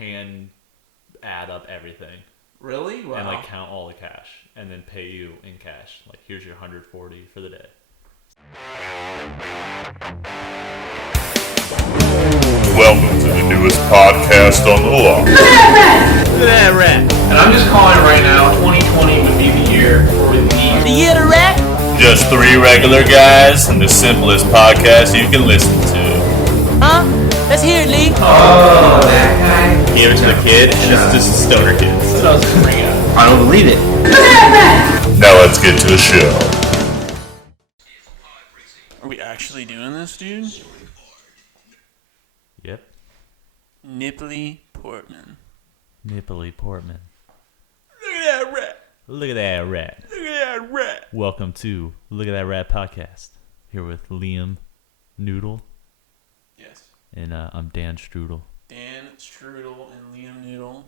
hand add up everything. Really? Wow. And like count all the cash and then pay you in cash. Like, here's your 140 for the day. Welcome to the newest podcast on the law. Look at that rat. And I'm just calling it right now, 2020 would be the year for the year to rat? Just three regular guys and the simplest podcast you can listen to. Huh? Let's hear it, Lee. Oh, that guy. Gave it to the kid, and it's just stoner kids. That's what I was going to bring up. I don't believe it. Now let's get to the show. Are we actually doing this, dude? Yep. Nipply Portman. Nipply Portman. Look at that rat. Look at that rat. Look at that rat. Welcome to Look at That Rat podcast. Here with Liam Noodle. Yes. And I'm Dan Strudel. Dan Strudel and Liam Noodle.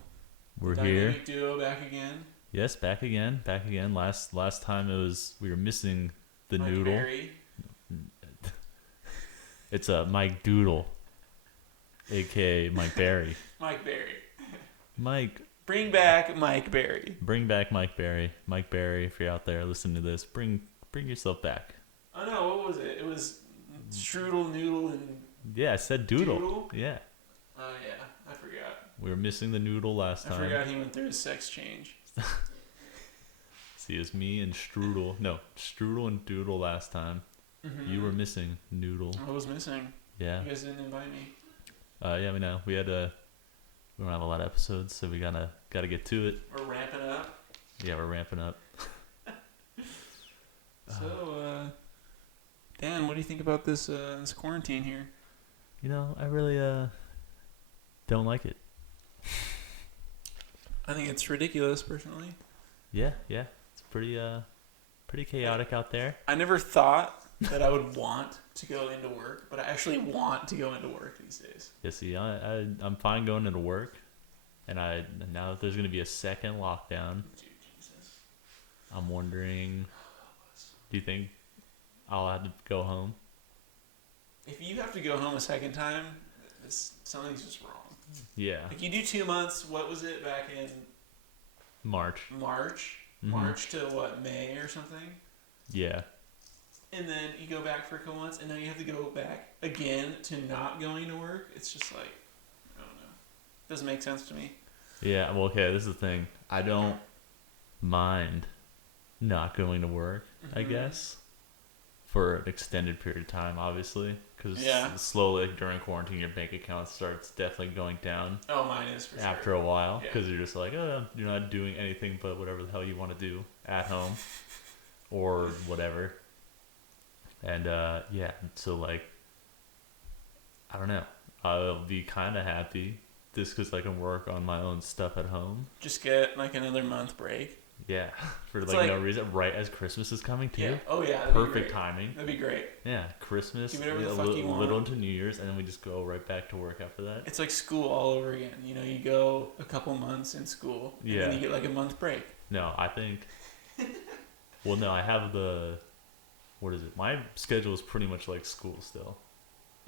We're the here. Dynamic duo back again. Yes, back again. Last time we were missing the Mike noodle. Berry. It's Mike Doodle, aka Mike Berry. Mike Berry. Mike. Bring back Mike Berry. Bring back Mike Berry. Mike Berry, if you're out there listening to this, bring yourself back. Oh no, what was it? It was Strudel, Noodle, and... Yeah, I said Doodle. Doodle? Yeah. Oh yeah, I forgot. We were missing the noodle last time. I forgot he went through his sex change. See, it's me and Strudel. No, Strudel and Doodle last time. Mm-hmm. You were missing Noodle. I was missing. Yeah. You guys didn't invite me. Yeah, we know. We don't have a lot of episodes, so we gotta get to it. We're ramping up. Yeah, we're ramping up. So, Dan, what do you think about this quarantine here? You know, I really don't like it. I think it's ridiculous, personally. Yeah, it's pretty chaotic out there. I never thought that I would want to go into work, but I actually want to go into work these days. Yeah, see, I'm fine going into work, and now that there's gonna be a second lockdown, Dude, Jesus. I'm wondering, do you think I'll have to go home? If you have to go home a second time, something's just wrong. Yeah, Like, you do 2 months, what was it, back in March. March? Mm-hmm. March to, what, May or something? Yeah, And then you go back for a couple months, and now you have to go back again to not going to work. It's just like, I don't know. Doesn't make sense to me. yeah. Well, okay, this is the thing. I don't mind not going to work, I Mhm. guess, for an extended period of time, obviously, because Yeah. slowly during quarantine, your bank account starts definitely going down Oh, mine is for after sure. a while, Yeah. because you're just like, oh, you're not doing anything but whatever the hell you want to do at home or whatever. And yeah, so like, I don't know. I'll be kind of happy just because I can work on my own stuff at home. Just get like another month break. Yeah, for It's like no like- reason. Right as Christmas is coming too. Yeah. Oh yeah. That'd be Perfect great. timing. That'd be great. Yeah, Christmas, Do whatever a the fuck you want. little into New Year's, and then we just go right back to work after that. It's like school all over again. You know, you go a couple months in school, and Yeah. then you get like a month break. No, I think. Well, no, I have what is it? My schedule is pretty much like school still.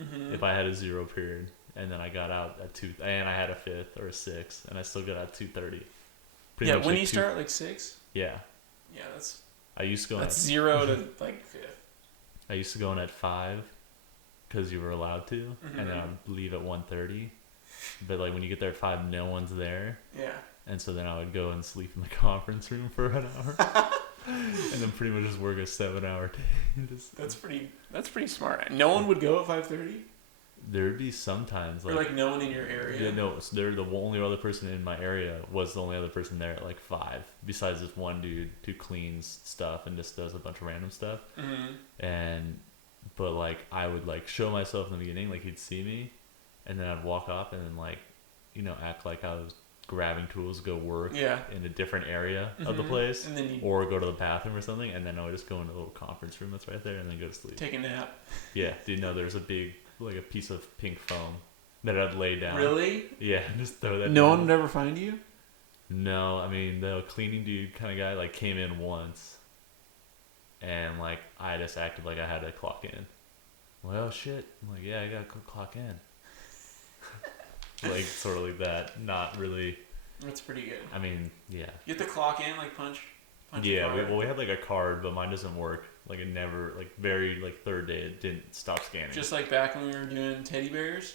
Mm-hmm. If I had a 0 period, and then I got out at 2, and I had a 5th or a 6th, and I still got out at 2:30. Yeah. When you start like 6. Yeah, Yeah, that's I used to go. 0 to like 5th. I used to go in at 5 because you were allowed to, and then Mhm. I'd leave at 1:30. But like when you get there at 5, no one's there, Yeah. and so then I would go and sleep in the conference room for an hour, and then pretty much just work a 7-hour day. That's pretty smart. No one would go at 5:30. There'd be sometimes Or like no one in your area. yeah, no, so they're the only other person in my area was the only other person there at like 5, besides this one dude who cleans stuff and just does a bunch of random stuff. Mm-hmm. But like I would like show myself in the beginning, like he'd see me, and then I'd walk off and then like, act like I was grabbing tools to go work Yeah. in a different area of the Mhm. place, And then you or go to the bathroom or something, and then I would just go in a little conference room that's right there and then go to sleep. take a nap. Yeah, dude, no, there's a big like a piece of pink foam that I'd lay down. Really? Yeah, just throw that. No down. one would ever find you? No, I mean the cleaning dude kind of guy like came in once, and like I just acted like I had to clock in. Well, shit. I'm like, yeah, I gotta clock in. like sort of like that. Not really. That's pretty good. I mean, yeah. You have to clock in, like punch. Yeah, we had like a card, but mine doesn't work. Like it never, like very like third day, it didn't stop scanning. Just like back when we were doing teddy bears.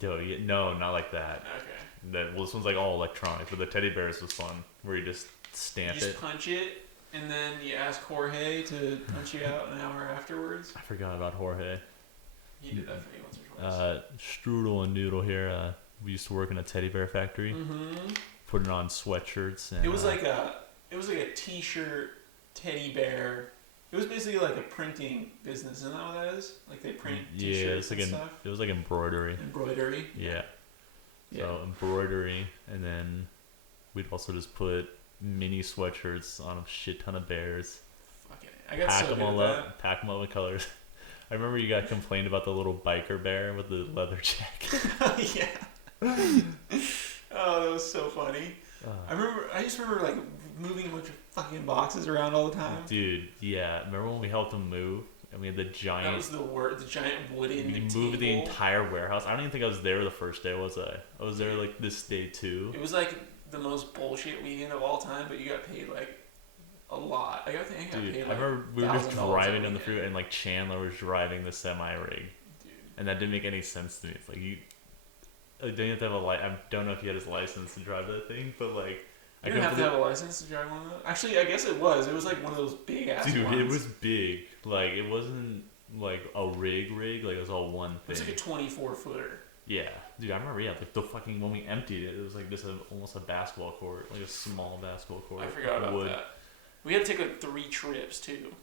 No, not like that. Okay. This one's like all electronic, but the teddy bears was fun, where you just stamp You just punch it, and then you ask Jorge to punch you out an hour afterwards. I forgot about Jorge. He did that for me once or twice. Strudel and Noodle here. We used to work in a teddy bear factory, putting on sweatshirts. And, it was like a t-shirt teddy bear. It was basically like a printing business, isn't that what that is? Like they print t-shirts and stuff? It was like embroidery. Embroidery? Yeah. So embroidery, and then we'd also just put mini sweatshirts on a shit ton of bears. Fucking I got pack so them good all at up, pack them all with colors. I remember you got complained about the little biker bear with the leather jacket. Yeah. Oh, that was so funny. I just remember like moving a bunch of fucking boxes around all the time. Dude, yeah. Remember when we helped him move? And we had the giant... That was the giant wooden You table. moved the entire warehouse. I don't even think I was there the first day, was I? I was there like this day too. It was like the most bullshit weekend of all time, but you got paid like a lot. I think I got paid like I remember we were just $1,000 driving a on the weekend. freeway and like Chandler was driving the semi-rig. Dude. And that didn't make any sense to me. It's like you... Like, don't you have to have a I don't know if he had his license to drive that thing, but like... You didn't have to have a license to drive one of those? Actually, I guess it was. It was like one of those big ass ones. Dude, it was big. Like, it wasn't like a rig. Like, it was all one thing. It was like a 24-footer. Yeah. Dude, I remember, like, the fucking... When we emptied it, it was like just almost a basketball court. Like a small basketball court. I forgot about wood. that. We had to take like 3 trips, too.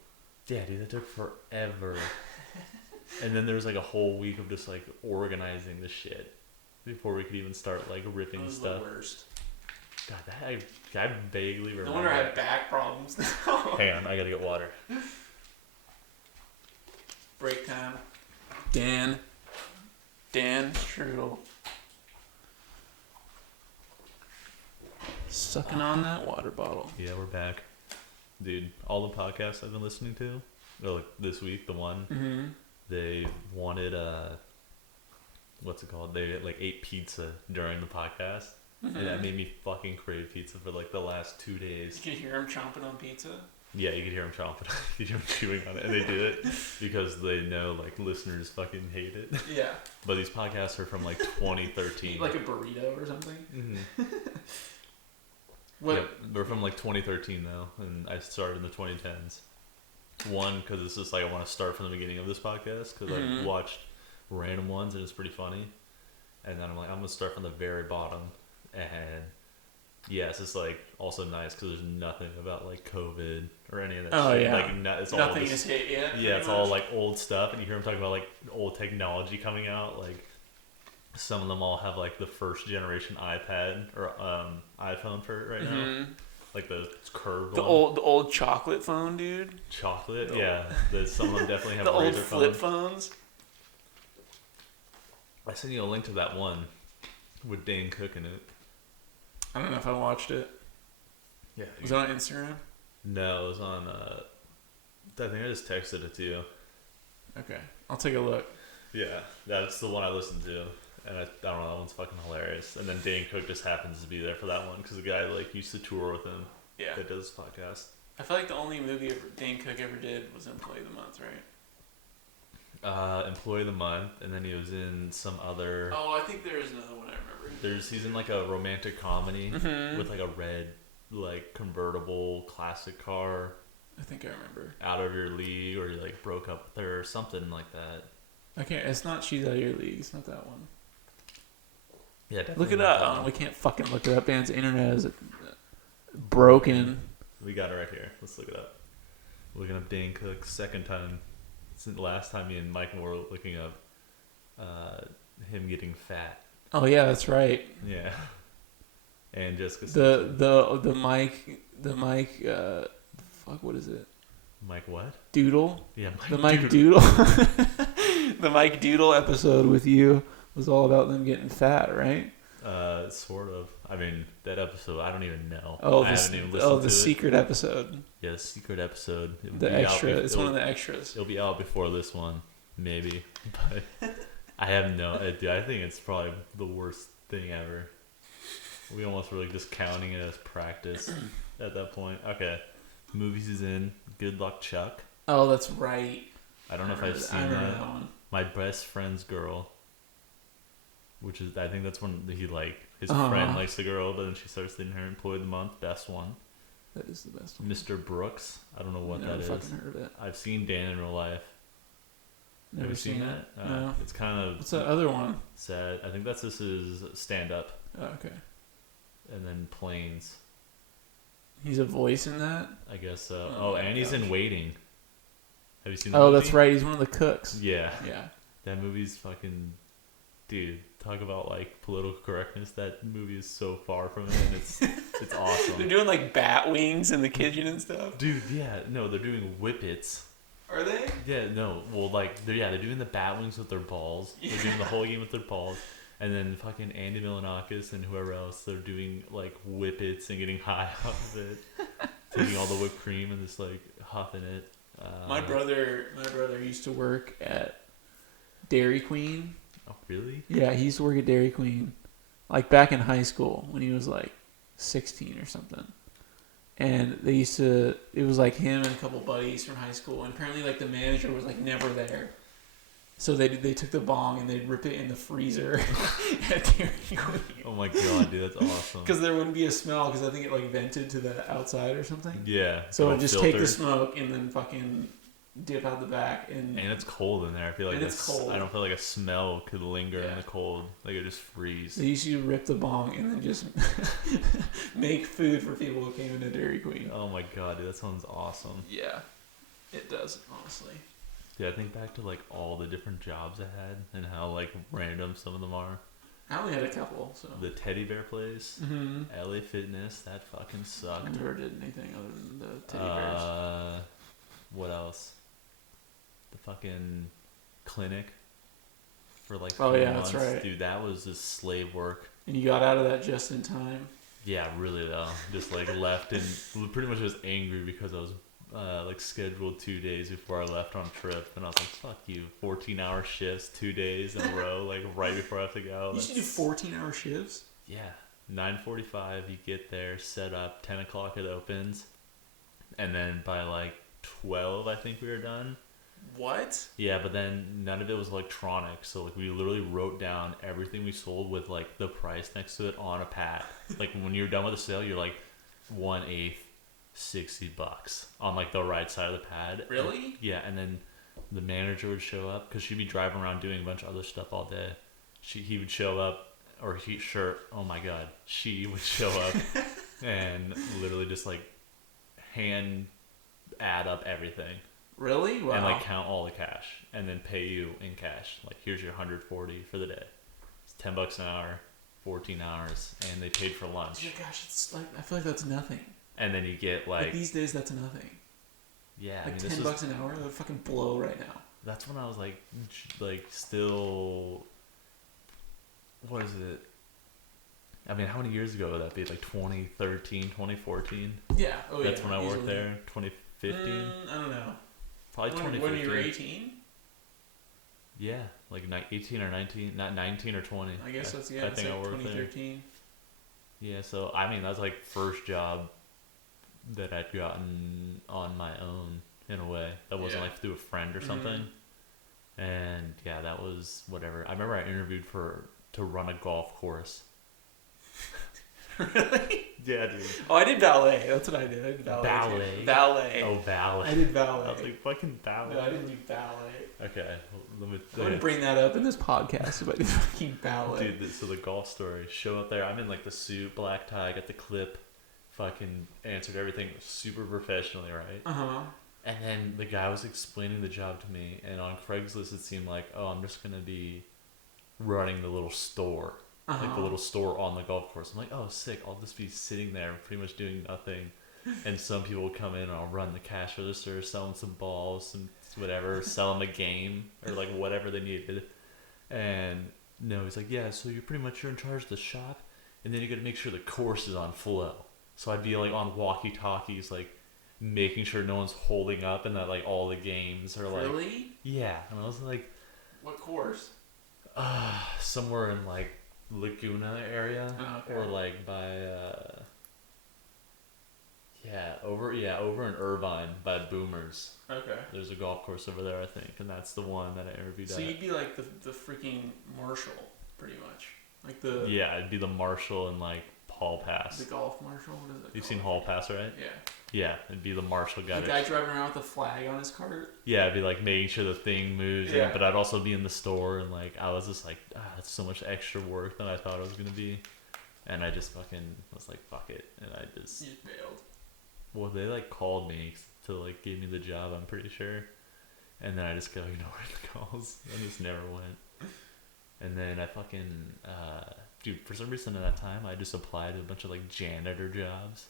Yeah, dude, that took forever. And then there was like a whole week of just like organizing the shit before we could even start like ripping That was stuff. the worst. God, I vaguely remember. No wonder I have back problems now. Hang on, I gotta get water. Break time. Dan Strudel. Sucking on that water bottle. Yeah, we're back. Dude, all the podcasts I've been listening to, or like this week, the one, they wanted, what's it called? They like ate pizza during the podcast. And that made me fucking crave pizza for like the last 2 days. You could hear him chomping on pizza. Yeah, you could hear them chomping. You could hear them chewing on it. And they did it because they know like listeners fucking hate it. Yeah. But these podcasts are from like 2013. Like a burrito or something. Mm-hmm. What? Yep, they're from like 2013 though, and I started in the 2010s. One, because it's just like I want to start from the beginning of this podcast because I watched random ones and it's pretty funny. And then I'm like, I'm gonna start from the very bottom, and yeah, it's just like also nice because there's nothing about like COVID or any of that. Oh shit. yeah, like it's nothing all just, is hit yet. yeah, it's all like old stuff, and you hear them talking about like old technology coming out. Like some of them all have like the first generation iPad or iPhone for it right now. Like the curved the one. the old chocolate phone, dude. Chocolate, yeah. Some of them definitely have the old razor flip phones. phones. I sent you a link to that one with Dane Cook in it. I don't know if I watched it. Yeah. Was it on Instagram? No, it was on. I think I just texted it to you. Okay, I'll take a look. Yeah, that's the one I listened to, and I don't know, that one's fucking hilarious. And then Dane Cook just happens to be there for that one because the guy like used to tour with him. Yeah. That does this podcast. I feel like the only movie Dane Cook ever did was Employee of the Month, right? Employee of the Month, and then he was in some other. Oh, I think there's another one I remember. He's in like a romantic comedy with like a red like convertible classic car. I think I remember. Out of Your League, or you like broke up with her or something like that. I can't. It's not She's Out of Your League. It's not that one. Yeah, definitely. Look it up. Oh, we can't fucking look it up. Man's internet is broken. We got it right here. Let's look it up. Looking up Dane Cook second time. Since the last time me and Mike were looking up him getting fat. Oh yeah, that's right. Yeah. And Jessica. The Mike fuck, what is it? Mike what? Doodle. Yeah, Mike the Mike Doodle. The Mike Doodle episode with you was all about them getting fat, right? Sort of. I mean, that episode, I don't even know. Oh, I haven't even listened to the secret episode. Yeah, the secret episode. The extra. It's one of the extras. It'll be out before this one, maybe. But I have no idea. I think it's probably the worst thing ever. We almost were like just counting it as practice at that point. Okay, movies is in. Good Luck Chuck. Oh, that's right. I don't know if I've seen that. My Best Friend's Girl, which is I think that's when he his friend likes the girl, but then she starts dating her. Employee of the Month, best one. That is the best one. Mr. Brooks. I don't know what that is. Never fucking heard of it. I've seen Dan in real life. Never Have you seen that? No. It's kind of What's that other one? sad. I think that's this is stand up. Oh, okay. And then Planes. He's a voice in that? I guess so. Oh and he's in Waiting. Have you seen that movie? movie? That's right. He's one of the cooks. Yeah. Yeah. That movie's fucking... Dude, talk about like political correctness. That movie is so far from it, and it's awesome. They're doing like bat wings in the kitchen and stuff. Dude, yeah. No, they're doing whippets. Are they? Yeah, no. Well, like, they're doing the bat wings with their balls. Yeah. They're doing the whole game with their balls. And then fucking Andy Milonakis and whoever else, they're doing like whippets and getting high off of it, taking all the whipped cream and just like huffing it. My brother used to work at Dairy Queen. Oh, really? Yeah, he used to work at Dairy Queen, like back in high school when he was like 16 or something. And it was like him and a couple buddies from high school, and apparently like the manager was like never there. So they took the bong and they'd rip it in the freezer at Dairy Queen. Oh my god, dude, that's awesome. Because there wouldn't be a smell, because I think it like vented to the outside or something. Yeah. So it'd just take the smoke and then fucking dip out the back. And it's cold in there. I feel like it's cold. I don't feel like a smell could linger in the cold. Like it just freeze. They used to rip the bong and then just make food for people who came into Dairy Queen. Oh my god, dude, that sounds awesome. Yeah, it does, honestly. Yeah, I think back to like all the different jobs I had and how like random some of them are. I only had a couple, so. The teddy bear place, LA Fitness, that fucking sucked. I never did anything other than the teddy bears. What else? The fucking clinic for like 3 months. That's right. Dude, that was just slave work. And you got out of that just in time? Yeah, really though. Just like left and pretty much was angry because I was like scheduled 2 days before I left on trip, and I was like, fuck you, 14-hour shifts 2 days in a row, like right before I have to go. You used to do 14-hour shifts? Yeah. 9:45 you get there, set up, 10 o'clock it opens, and then by like 12 I think we were done. What? Yeah, but then none of it was electronic, so like we literally wrote down everything we sold with like the price next to it on a pad. Like when you're done with the sale, you're like 1/8 $60 on like the right side of the pad. Really? Yeah, and then the manager would show up because she'd be driving around doing a bunch of other stuff all day. He would show up, or she would show up and literally just like hand add up everything. Really? Wow. And like count all the cash and then pay you in cash. Like here's your 140 for the day. It's $10 an hour, 14 hours, and they paid for lunch. Oh gosh, it's like I feel like that's nothing. And then you get like these days that's nothing. Yeah, like I mean, $10 an hour, that would fucking blow right now. That's when I was like still. What is it? I mean, how many years ago would that be? Like 2013, 2014? Yeah. Oh, That's when I worked there. 2015. I don't know. Probably 2015. When you were 18? Yeah, like 18 or 19, not 19 or 20. I guess that's I think like I worked 2013. There. Yeah, so I mean that's like first job that I'd gotten on my own in a way. That wasn't like through a friend or something. And yeah, that was whatever. I remember I interviewed to run a golf course. Really? Yeah, dude. Oh, I did ballet. That's what I did. I did ballet. Ballet. Oh, ballet. I did ballet. I was like, fucking ballet. No, I didn't do ballet. Okay. I'm going to bring that up in this podcast about fucking ballet. Dude, so the golf story. Show up there. I'm in like the suit, black tie, got the clip, fucking answered everything super professionally, right? Uh-huh. And then the guy was explaining the job to me, and on Craigslist it seemed like, oh, I'm just going to be running the little store. Like the little store on the golf course. I'm like, oh, sick. I'll just be sitting there pretty much doing nothing. And some people will come in and I'll run the cash register, sell them some balls, some whatever, sell them a game or like whatever they needed. And no, he's like, yeah, so you're in charge of the shop, and then you got to make sure the course is on flow. So I'd be like on walkie-talkies, like making sure no one's holding up and that like all the games are like... Really? Yeah. And I was like... What course? Somewhere in like Laguna area, Oh, okay. or like by over in Irvine by Boomers. Okay. There's a golf course over there, I think, and that's the one that I interviewed So at. you'd be like the freaking marshal, pretty much, like the Yeah, it'd be the Marshall and like Hall Pass. the golf marshal. What is it? You've called? seen Hall Pass, right? Yeah. Yeah, it'd be the Marshall guy. The guy driving around with a flag on his cart. Yeah, I'd be like making sure the thing moves, Yeah. but I'd also be in the store, and like I was just like, it's so much extra work than I thought it was gonna be, and I just fucking was like, fuck it, and I just You just bailed. well, they like called me to like give me the job, I'm pretty sure, and then I just go ignored the calls, and just never went, and then I fucking dude, for some reason at that time I just applied to a bunch of like janitor jobs.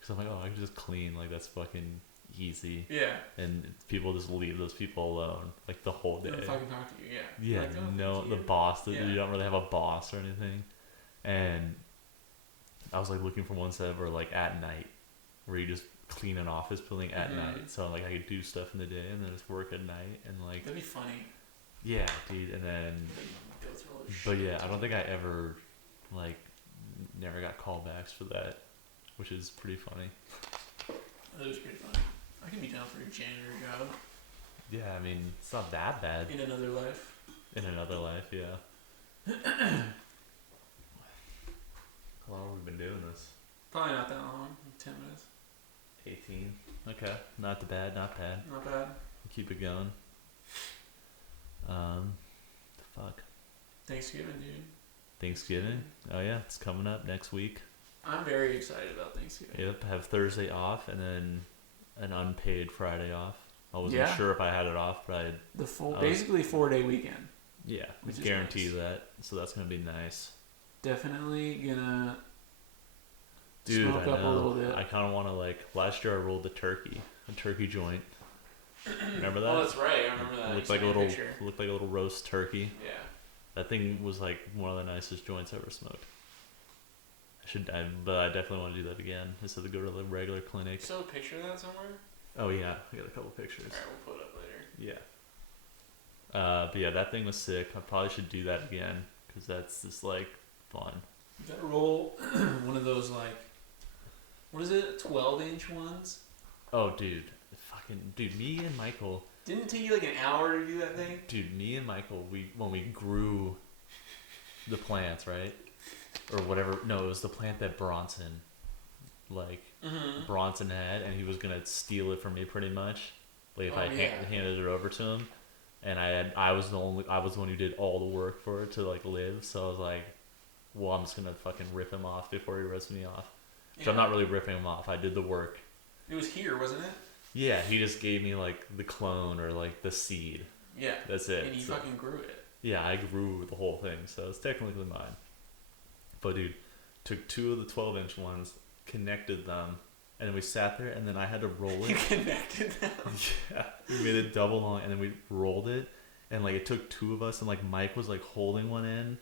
Because I'm like, I can just clean, like that's fucking easy. Yeah. And people just leave those people alone, like the whole They day. don't fucking talk to you. Yeah. Yeah, Like, oh, no, thank the you. boss, Yeah. you don't really have a boss or anything. And I was like looking for one set where like at night, where you just clean an office building at Mhm. night. So like I could do stuff in the day and then just work at night and like, That'd be funny. yeah, dude. And then, Go through all this but shit. yeah, I don't think I ever like never got callbacks for that, which is pretty funny. That was pretty funny. I can be down for a janitor job Yeah, I mean, it's not that bad. in another life. In another life, yeah. How long have we been doing this? Probably not that long. 10 minutes. 18. Okay, not bad, not bad. Not bad. Keep it going. The fuck. Thanksgiving, dude. Thanksgiving? Oh yeah, it's coming up next week. I'm very excited about Thanksgiving. Yep, have Thursday off and then an unpaid Friday off. I wasn't Yeah. sure if I had it off, but I The full, I was- basically 4-day weekend. yeah, Which is guarantee nice. that. So that's gonna be nice. Definitely gonna Dude, smoke I up a know. little bit. I kind of want to like. Last year I rolled a turkey joint. Remember that? Oh, that's right. I remember that. It looked You like a sent me little picture. looked like a little roast turkey. Yeah. That thing was like one of the nicest joints I ever smoked. But I definitely want to do that again instead of go to the regular clinic. So a picture of that somewhere? Oh yeah, I got a couple pictures. Alright, we'll put it up later. Yeah. But yeah, that thing was sick. I probably should do that again because that's just like fun. You gotta roll one of those like, what is it? 12-inch ones? Oh dude, me and Michael. Didn't it take you like an hour to do that thing? Dude, me and Michael, when we grew the plants, right? Or whatever. No, it was the plant that Bronson had, and he was gonna steal it from me pretty much. Like if Oh, I yeah. handed it over to him, and I was the one who did all the work for it to like live. So I was like, well, I'm just gonna fucking rip him off before he rips me off. So I'm not really ripping him off. I did the work. It was here, wasn't it? Yeah, he just gave me like the clone or like the seed. Yeah. That's it. And you So- fucking grew it. Yeah, I grew the whole thing, so it's technically mine. But dude, took 2 of the 12-inch ones, connected them, and then we sat there, and then I had to roll You it. connected them. Yeah, we made it double long, and then we rolled it, and like it took 2 of us, and like Mike was like holding one end,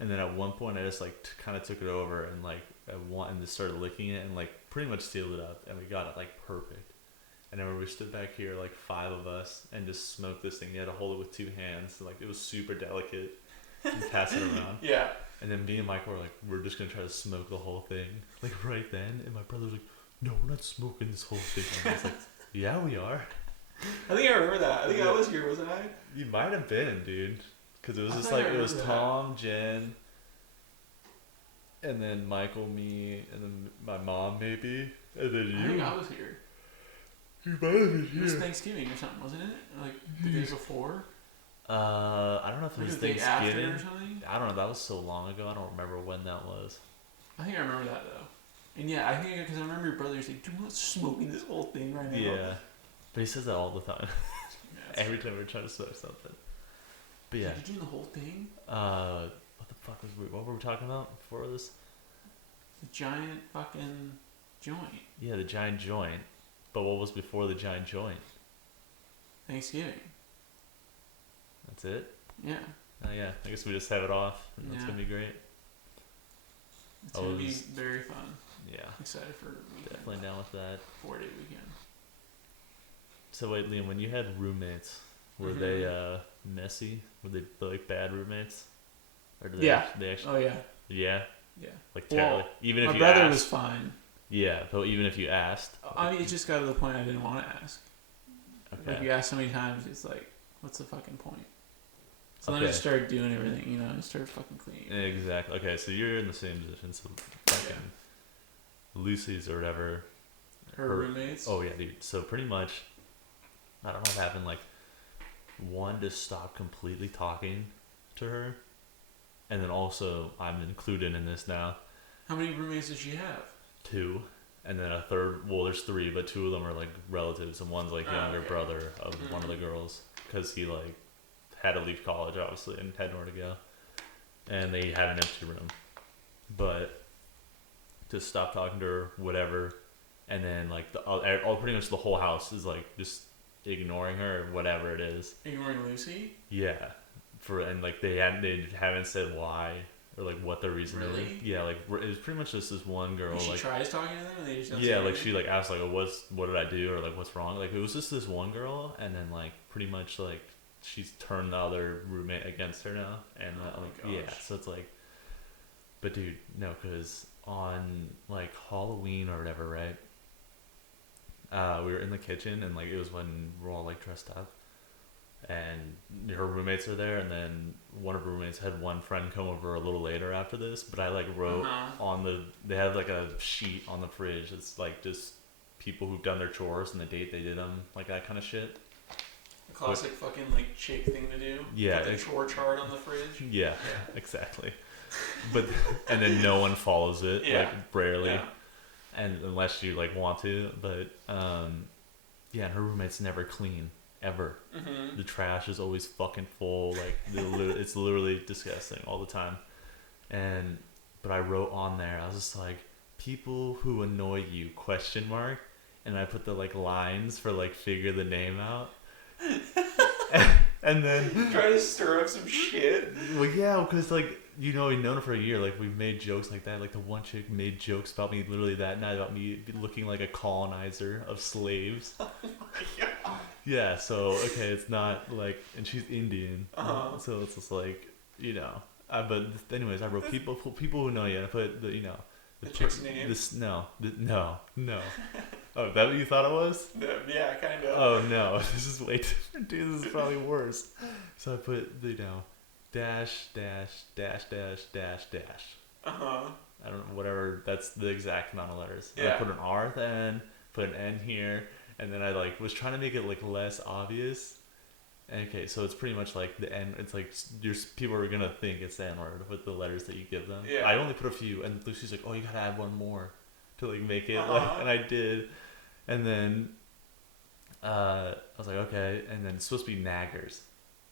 and then at one point I just like kind of took it over, and like and just started licking it, and like pretty much sealed it up, and we got it like perfect. And then when we stood back here, like 5 of us, and just smoked this thing. You had to hold it with 2 hands. So, like it was super delicate. And pass it around. Yeah. And then me and Michael were like, we're just gonna try to smoke the whole thing, like right then. And my brother was like, no, we're not smoking this whole thing. And I was like, yeah, we are. I think I remember that. I think I was here, wasn't I? You might have been, dude, because it was I just thought I like it was remember that. Tom, Jen, and then Michael, me, and then my mom maybe, and then I think you. I was here. You might have been It was here. Thanksgiving or something, wasn't it? Like the day before? I don't know if it Like was the day after Thanksgiving. or something? I don't know. That was so long ago. I don't remember when that was. I think I remember that though. And yeah, I think because I remember your brother saying, "Do not smoking this whole thing right now." Yeah, but he says that all the time. Yeah, it's Every time we're trying to smoke something. But yeah, Did you do the whole thing? what the fuck what were we talking about before this? The giant fucking joint. Yeah, the giant joint. But what was before the giant joint? Thanksgiving. That's it? Yeah. Oh yeah, I guess we just have it off, and that's Yeah. gonna be great. It's gonna be was- very fun. Yeah, Excited for weekend. definitely down with that. 4-day weekend. So wait, Liam, when you had roommates, were they messy? Were they like bad roommates? Or do they? Yeah. They actually. Oh yeah. Yeah. Yeah. Like Well, terribly. Even if my you brother asked. was fine. Yeah, but even if you asked. I mean, it just got to the point I didn't want to ask. Okay. Like you ask so many times, it's like, what's the fucking point? So then I Okay. just started doing everything, you know, and started fucking cleaning. Exactly. Okay, so you're in the same position. So fucking Lucy's or whatever. Her roommates. Oh yeah, dude. So pretty much, I don't know what happened. Like, one just stopped completely talking to her, and then also I'm included in this now. How many roommates does she have? 2, and then a third. Well, there's 3, but 2 of them are like relatives, and one's like younger okay. brother of one of the girls, because he like had to leave college obviously and had nowhere to go, and they had an empty room, but just stopped talking to her, whatever, and then like all pretty much the whole house is like just ignoring her or whatever it is. Ignoring Lucy? Yeah, and like they haven't said why. Or like what the reason Really? is. Yeah, like it was pretty much just this one girl. She like tries talking to them and they just don't yeah, say like anything? she like asked like what did I do or like what's wrong. Like it was just this one girl, and then like pretty much like she's turned the other roommate against her now, and Oh my like yeah, gosh. so it's like, but dude, no, because on like Halloween or whatever, right? We were in the kitchen, and like it was when we're all like dressed up, and her roommates are there, and then one of her roommates had one friend come over a little later after this, but I like wrote on they have like a sheet on the fridge. It's like just people who've done their chores and the date they did them, like that kind of shit. The classic fucking like chick thing to do. Yeah, Put the chore chart on the fridge. Yeah, exactly. But and then no one follows it, Yeah. like rarely, Yeah. and unless you like want to. But yeah, and her roommates never clean ever. Mm-hmm. The trash is always fucking full. Like it's literally disgusting all the time. But I wrote on there, I was just like, people who annoy you ? And I put the like lines for like figure the name out. And then Try to stir up some shit. well, yeah, because like we've known her for a year. Like we've made jokes like that. Like the one chick made jokes about me literally that night about me looking like a colonizer of slaves. Oh my god. Yeah, so okay, it's not like, and she's Indian, so it's just like but anyways, I wrote people who know you. And I put the The chick's name? No. Oh, that what you thought it was? Yeah, kind of. Oh no, this is way different, dude. This is probably worse. So I put dash dash dash dash dash dash. I don't know, whatever. That's the exact amount of letters. And I Yeah. put an R at the end, put an N here, and then I like was trying to make it like less obvious. Okay, so it's pretty much like the N. It's like people are gonna think it's the N word with the letters that you give them. Yeah. I only put a few, and Lucy's like, "Oh, you gotta add one more to like make it." Like, and I did, and then I was like, "Okay," and then it's supposed to be naggers.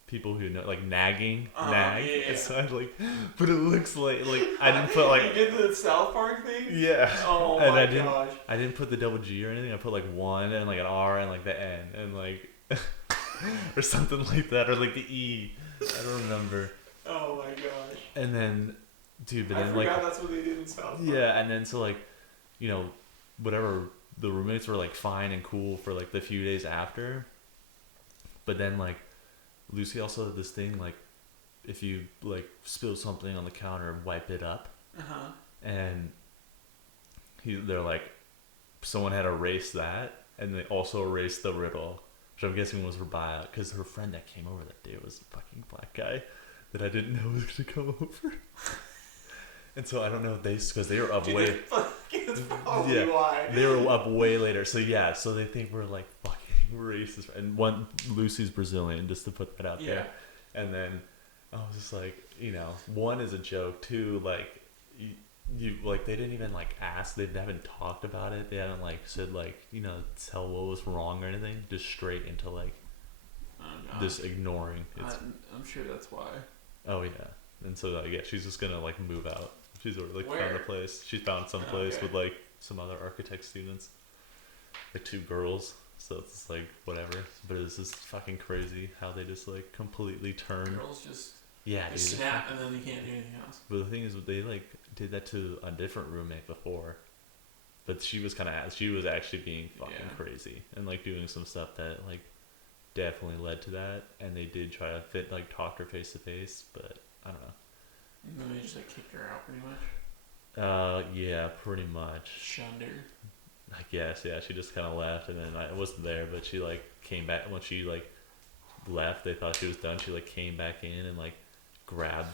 People who know, like nagging, nag. Yeah. And so I was like, but it looks like I didn't put like You did the South Park thing? yeah. Oh And my I didn't, gosh. I didn't put the double G or anything. I put like one and like an R and like the N and like or something like that, or like the E. I don't remember. Oh my gosh. And then, dude, but I then forgot like that's what they did in South Park. yeah, and then so like, whatever, the roommates were like fine and cool for like the few days after. But then like, Lucy also had this thing like, if you like spill something on the counter, wipe it up. And they're like, someone had erased that, and they also erased the riddle, which I'm guessing was her buyout, because her friend that came over that day was a fucking black guy that I didn't know was gonna come over. And so I don't know if because they were up way. That's probably why. They were up way later, so yeah, so they think we're like fucking racist. And Lucy's Brazilian, just to put that out there. And then I was just like, one is a joke, two, like you like they didn't even like ask, they haven't talked about it, they haven't like said like tell what was wrong or anything, just straight into like just ignoring. I'm sure that's why. Oh yeah, and so like yeah, she's just gonna like move out. She's already like Where? found a place. She found some place with like some other architect students, like 2 girls. So it's like whatever, but it's just fucking crazy how they just like completely turn. Girls just Yeah, they dude. snap and then they can't do anything else. But the thing is, they like did that to a different roommate before, but she was actually being fucking crazy and like doing some stuff that like definitely led to that. And they did try to talk her face to face, but I don't know. And then they just like kicked her out pretty much. Yeah, pretty much. Shunned her. I guess, yeah. She just kind of left, and then I wasn't there, but she like came back when she like left. They thought she was done. She like came back in and like grabbed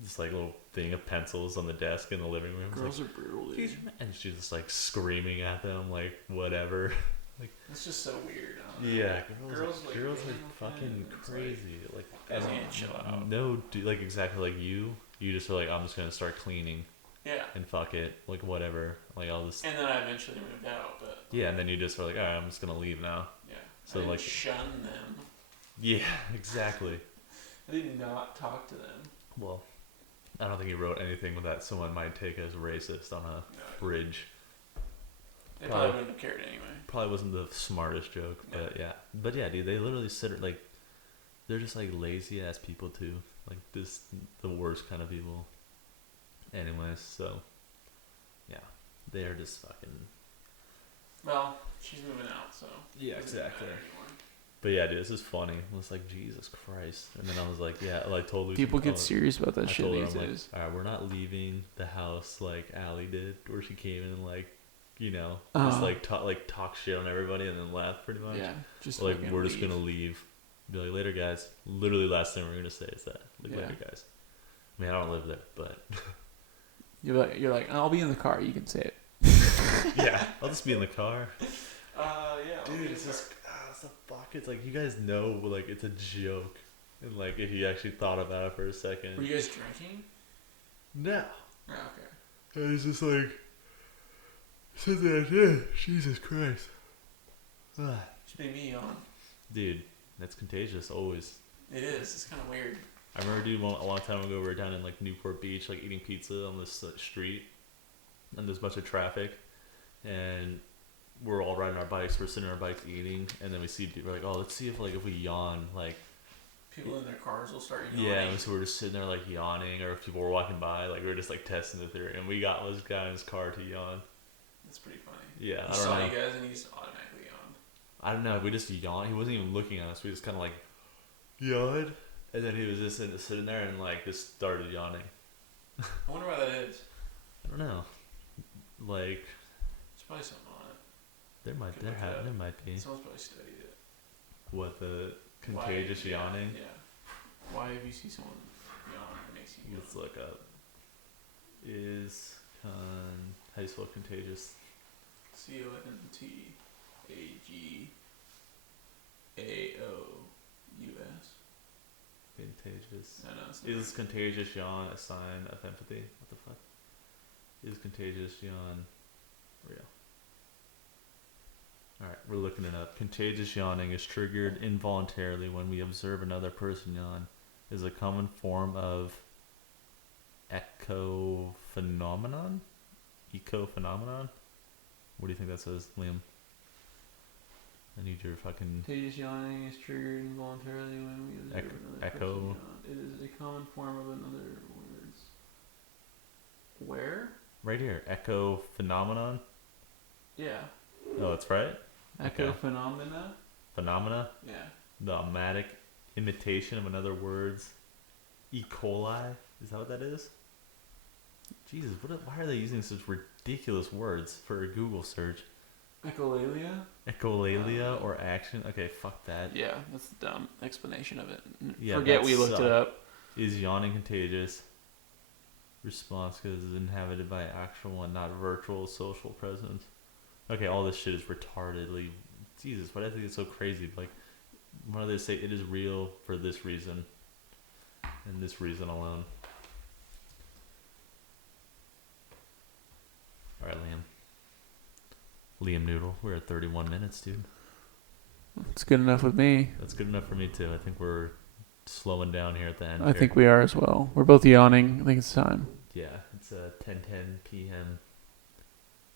this like little thing of pencils on the desk in the living room. Girls like, are brutal, dude. and she's just like screaming at them, like whatever. Like It's just so weird. yeah, girls are like fucking crazy. Like guys need to chill out. No, dude, like exactly like you. You just are like, I'm just gonna start cleaning. Yeah. And fuck it, like whatever, like all this. And then I eventually moved out, but. Yeah, and then you just are like, alright, I'm just gonna leave now. Yeah. So I didn't like shun them. Yeah, exactly. I did not talk to them. Well, I don't think he wrote anything that someone might take as racist on a fridge. They probably wouldn't have cared anyway. Probably wasn't the smartest joke, but yeah. But yeah, dude, they literally sit like, they're just like lazy ass people too. Like just the worst kind of people. Anyways, so yeah, they're just fucking. Well, she's moving out, so. Yeah, exactly. But yeah, dude, this is funny. I was like, Jesus Christ. And then I was like, yeah, like totally. People get serious about that shit these days. Like, alright, we're not leaving the house like Allie did, where she came in and like, you know, just like talk shit on everybody and then left pretty much. Yeah, just like we're just gonna leave. Be like, later, guys. Literally, last thing we're gonna say is that, like, later, guys. I mean, I don't live there, but you're like, I'll be in the car. You can say it. Yeah, I'll just be in the car. Yeah, dude, it's just it's a fuck. It's like, you guys know, like, it's a joke, and like if you actually thought about it for a second. Were you guys drinking? No. Oh, okay. And it's just like, said that, yeah, Jesus Christ. Just made me yawn. Dude, that's contagious, always. It is. It's kind of weird. I remember, dude, a long time ago, we were down in like Newport Beach, like eating pizza on this street, and there's a bunch of traffic, and we're all riding our bikes, we're sitting on our bikes eating, and then we're like, oh, let's see if we yawn, like. People in their cars will start yawning. Yeah, and so we're just sitting there like yawning, or if people were walking by, like we were just like testing the theory, and we got this guy in his car to yawn. That's pretty funny. Yeah, He saw you guys and he just automatically yawned. I don't know, we just yawned. He wasn't even looking at us. We just kind of like yawned, and then he was just sitting there and like just started yawning. I wonder why that is. I don't know. Like, there's probably something on it. There might be. Someone's probably studied it. What, the contagious yawning? Yeah. Why, if you see someone yawn, it makes you. Let's look up. How do you spell contagious? CONTAGIOUS. Contagious. No, it's not. Is contagious yawn a sign of empathy? What the fuck? Is contagious yawn real? Alright, we're looking it up. Contagious yawning is triggered involuntarily when we observe another person yawn. It is a common form of ecophenomenon? Ecophenomenon? What do you think that says, Liam? I need your fucking... Contagious yawning is triggered involuntarily when we observe another person yawn. It is a common form of another words. Where? Right here. Ecophenomenon? Yeah. Oh, that's right? Ecophenomena? Phenomena? Yeah. The automatic imitation of another word's E. coli? Is that what that is? Jesus, why are they using such ridiculous words for a Google search? Echolalia? Echolalia or action? Okay, fuck that. Yeah, that's the dumb explanation of it. Yeah, Forget we looked it up. Is yawning contagious? Response because it's inhabited by actual and not virtual social presence. Okay, all this shit is retardedly... Jesus, why do I think it's so crazy? Like, why do they say it is real for this reason? And this reason alone. Alright, Liam Noodle, we're at 31 minutes, dude. It's good enough with me. That's good enough for me, too. I think we're slowing down here at the end. I think we are as well. We're both yawning. I think it's time. Yeah, it's 10:10 p.m.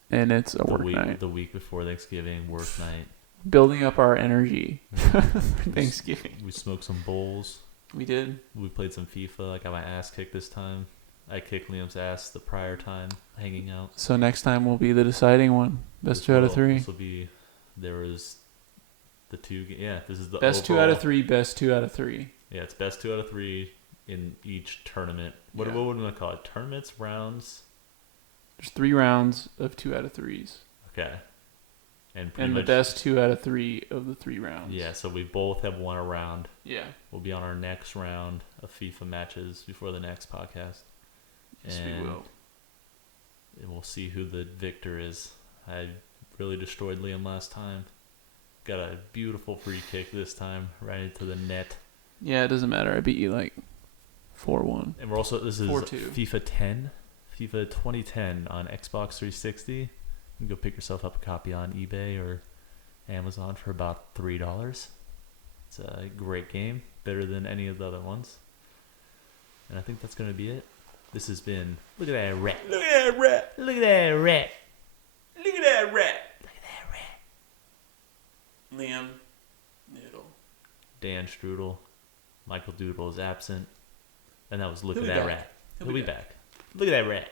And it's a work night. The week before Thanksgiving, work night. Building up our energy for Thanksgiving. We smoked some bowls. We did. We played some FIFA. I got my ass kicked this time. I kicked Liam's ass the prior time, hanging out. So next time will be the deciding one. Best 2 out of 3. This will be... There was the two... Yeah, this is the best overall, 2 out of 3, best 2 out of 3. Yeah, it's best 2 out of 3. in each tournament. What Yeah. would we call it? Tournaments, rounds. There's 3 rounds of 2 out of 3s. Okay. And And the best 2 out of 3 of the 3 rounds. Yeah, so we both have won a round. Yeah. We'll be on our next round of FIFA matches before the next podcast. Yes, and we will. And we'll see who the victor is. I really destroyed Liam last time. Got a beautiful free kick this time, right into the net. Yeah, it doesn't matter. I beat you like 4-1. And we're also, this is 4-2. FIFA 10, FIFA 2010 on Xbox 360. You can go pick yourself up a copy on eBay or Amazon for about $3. It's a great game, better than any of the other ones. And I think that's going to be it. This has been, look at that rat. Look at that rat. Look at that rat. Look at that rat. Look at that rat. Liam Noodle. Dan Strudel. Michael Doodle is absent. And that was Look He'll at be That back. Rat. He'll be back. Look at that rat.